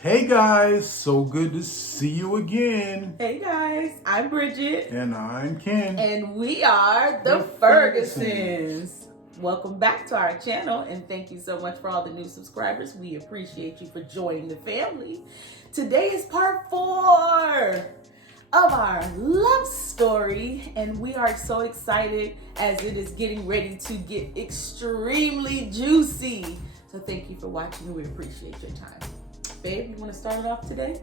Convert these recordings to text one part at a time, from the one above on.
Hey guys, so good to see you again. Hey guys, I'm Bridget. And I'm Ken. And we are the Fergusons. Welcome back to our channel and thank you so much for all the new subscribers. We appreciate you for joining the family. Today is part 4 of our love story and we are so excited as it is getting ready to get extremely juicy. So thank you for watching. We appreciate your time. Babe, you want to start it off today?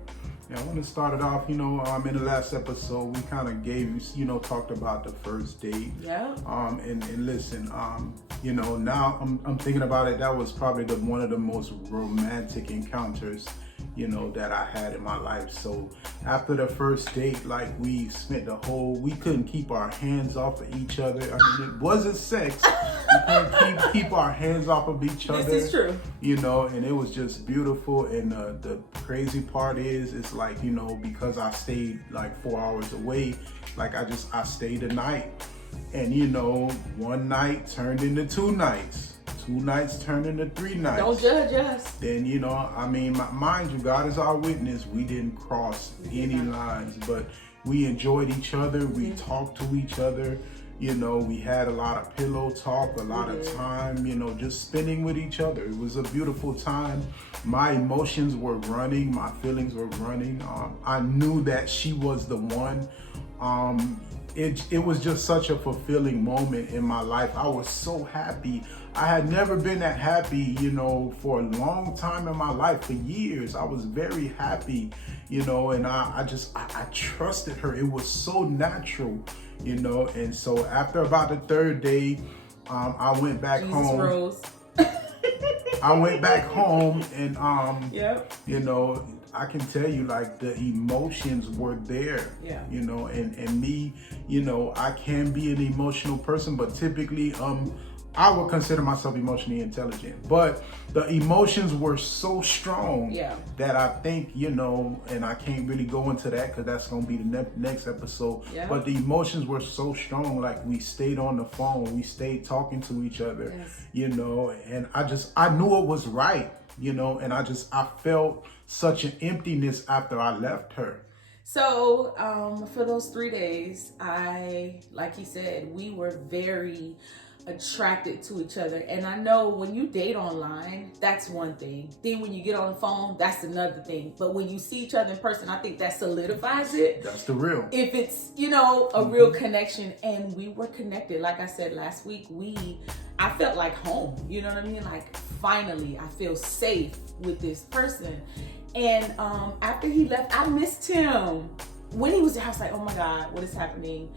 Yeah, I want to start it off, in the last episode, we kind of gave you, talked about the first date. Yeah. And listen, now I'm thinking about it, that was probably one of the most romantic encounters, that I had in my life. So after the first date, we spent we couldn't keep our hands off of each other. I mean, it wasn't sex. We couldn't keep our hands off of each other. This is true. And it was just beautiful. And the crazy part is, it's because I stayed 4 hours away, I stayed a night. And one night turned into 2 nights. 2 nights turned into 3 nights. Don't judge us. Then, mind you, God is our witness. We didn't cross any lines, but we enjoyed each other. We talked to each other. We had a lot of pillow talk, a lot of time, just spending with each other. It was a beautiful time. My emotions were running. My feelings were running. I knew that she was the one. It was just such a fulfilling moment in my life. I was so happy. I had never been that happy, for a long time in my life, for years. I was very happy, and I trusted her. It was so natural, and so after about the 3rd day, I went back home. Rose. I went back home and, Yep. I can tell you, the emotions were there, and me, I can be an emotional person, but typically, I would consider myself emotionally intelligent, but the emotions were so strong that I think, and I can't really go into that because that's going to be the next episode, but the emotions were so strong, we stayed on the phone, we stayed talking to each other, and I knew it was right, and I felt such an emptiness after I left her. So for those 3 days, like he said, we were very attracted to each other. And I know when you date online, that's one thing. Then when you get on the phone, that's another thing. But when you see each other in person, I think that solidifies it. That's the real. If it's, a real connection. And we were connected. Like I said last week, I felt like home. You know what I mean? Finally, I feel safe with this person. And after he left, I missed him. When he was there, I was like, oh my God, what is happening?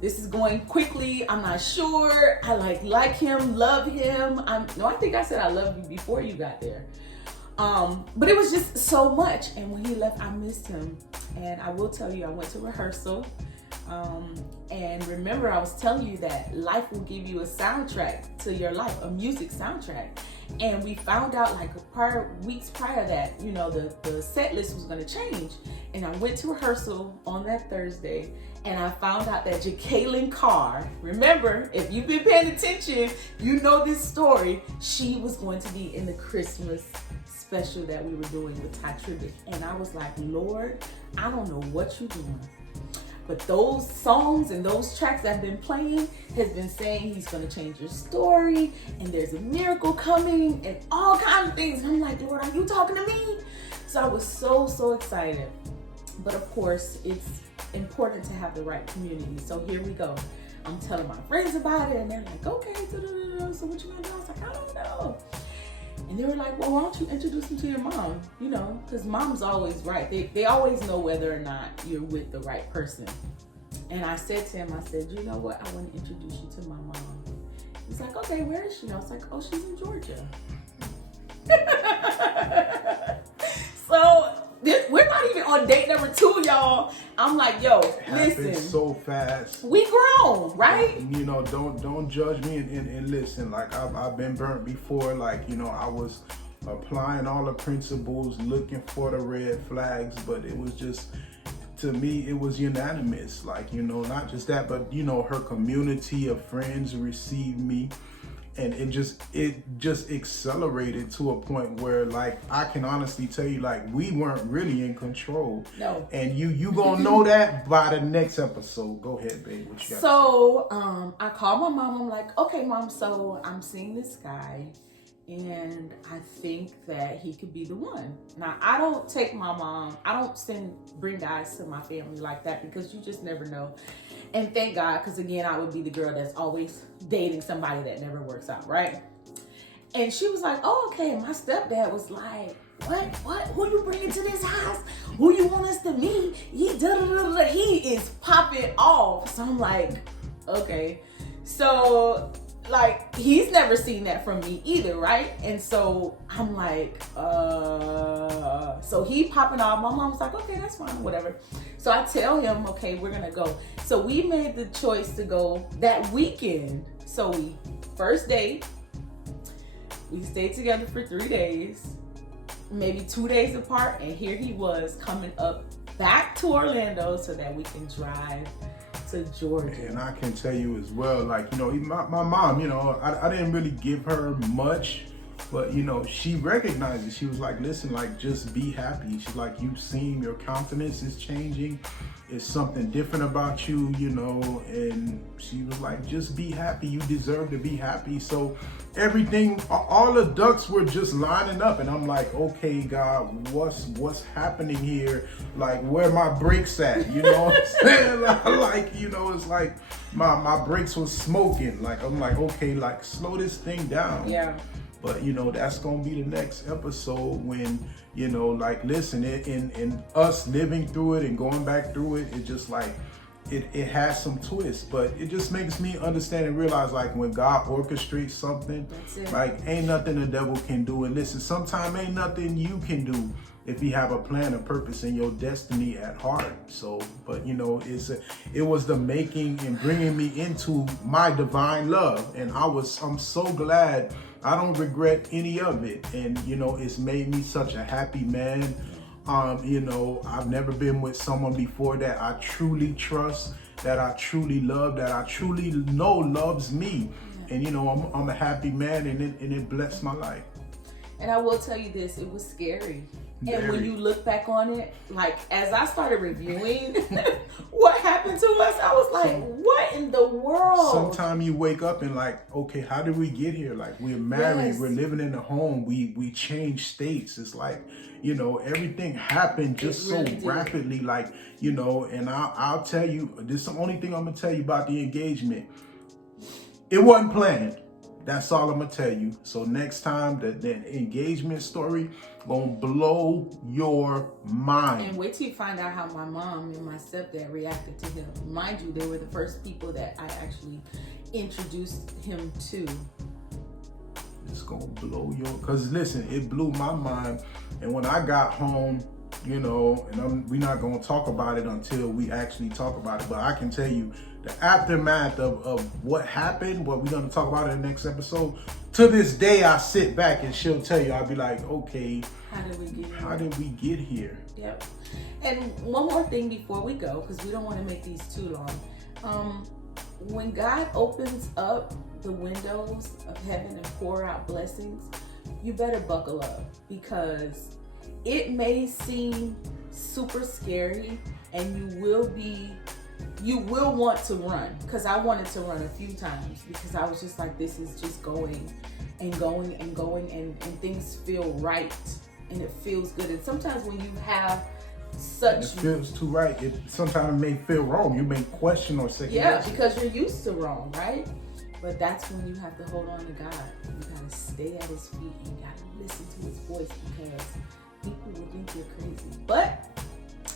This is going quickly. I'm not sure. I like him, love him. I think I said I love you before you got there. But it was just so much. And when he left, I missed him. And I will tell you, I went to rehearsal. And remember, I was telling you that life will give you a soundtrack to your life, a music soundtrack. And we found out weeks prior that, the set list was going to change. And I went to rehearsal on that Thursday and I found out that Jacqueline Carr, remember, if you've been paying attention, you know this story. She was going to be in the Christmas special that we were doing with Ty Tribbett. And I was like, Lord, I don't know what you're doing. But those songs and those tracks that have been playing has been saying he's going to change your story and there's a miracle coming and all kinds of things. And I'm like, Lord, are you talking to me? So I was so, so excited. But of course, it's important to have the right community. So here we go. I'm telling my friends about it and they're like, okay, so what you going to do? I was like, I don't know. And they were like, well, why don't you introduce me to your mom? Because mom's always right. They always know whether or not you're with the right person. And I said to him, I said, you know what? I want to introduce you to my mom. He's like, okay, where is she? I was like, oh, she's in Georgia. So we're not even on date number 2, y'all. I'm like, yo, listen. So fast. We grown, right? Don't judge me and listen. I've been burnt before. I was applying all the principles, looking for the red flags, but it was just, to me, it was unanimous. Not just that, but her community of friends received me. and it just accelerated to a point where, like, I can honestly tell you, like, we weren't really in control. No. And you gonna know that by the next episode. Go ahead, babe. What you got? So I called my mom. I'm like, okay, mom, so I'm seeing this guy, and I think that he could be the one. Now, I don't take my mom, I don't bring guys to my family like that, because you just never know. And thank God, because again, I would be the girl that's always dating somebody that never works out, right? And she was like, oh, okay. My stepdad was like, what? Who you bringing to this house? Who you want us to meet? He is popping off. So I'm like, okay. So, like, he's never seen that from me either, right? And so I'm like, so he popping off. My mom's like, okay, that's fine, whatever. So I tell him, okay, we're gonna go. So we made the choice to go that weekend. So we first date, we stayed together for 3 days, maybe 2 days apart, and here he was coming up back to Orlando so that we can drive to Georgia. And I can tell you as well, like, you know, my mom, you know, I didn't really give her much, but, you know, she recognized it. She was like, listen, like, just be happy. She's like, you've seen your countenance is changing. It's something different about you, you know, and she was like, just be happy. You deserve to be happy. So everything, all the ducks were just lining up, and I'm like, okay, God, what's happening here? Like, where my brakes at? You know what I'm saying? Like, you know, it's like my brakes was smoking. Like, I'm like, okay, like, slow this thing down. Yeah. But, you know, that's going to be the next episode when, you know, like, listen, in us living through it and going back through it, it just like, it has some twists, but it just makes me understand and realize, like, when God orchestrates something, like, ain't nothing the devil can do. And listen, sometimes ain't nothing you can do if you have a plan, a purpose, and your destiny at heart. So, but, you know, it was the making and bringing me into my divine love. And I'm so glad. I don't regret any of it. And, you know, it's made me such a happy man. You know, I've never been with someone before that I truly trust, that I truly love, that I truly know loves me. And, you know, I'm a happy man, and it blessed my life. And I will tell you this, it was scary. Very. And when you look back on it, like, as I started reviewing what happened to us, I was like, what in the world? Sometimes you wake up and like, okay, how did we get here? Like, we're married, Yes. We're living in a home, we changed states. It's like, you know, everything happened just It really so did. rapidly, like, you know, and I'll tell you, this is the only thing I'm gonna tell you about the engagement. It wasn't planned. That's all I'm gonna tell you. So next time, the engagement story gonna blow your mind. And wait till you find out how my mom and my stepdad reacted to him. Mind you, they were the first people that I actually introduced him to. It's gonna blow your, cause listen, it blew my mind. And when I got home, you know, and we're not gonna talk about it until we actually talk about it, but I can tell you the aftermath of what happened, what we're gonna talk about in the next episode. To this day, I sit back and she'll tell you, I'll be like, okay, How did we get here? how did we get here? Yep. And one more thing before we go, because we don't want to make these too long. When God opens up the windows of heaven and pour out blessings, you better buckle up, because it may seem super scary and you will want to run, because I wanted to run a few times, because I was just like, this is just going and going and going, and things feel right and it feels good. And sometimes when you have It feels too right. Sometimes it may feel wrong. You may question or second guess it. because you're used to wrong, right? But that's when you have to hold on to God. You gotta stay at his feet and you gotta listen to his voice, because people will think you're crazy. But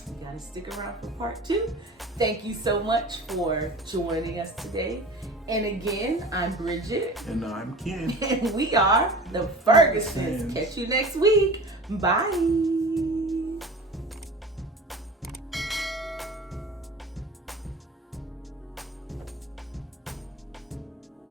you gotta stick around for part 2. Thank you so much for joining us today. And again, I'm Bridget. And I'm Ken. And we are the Fergusons. Fergusons. Catch you next week. Bye.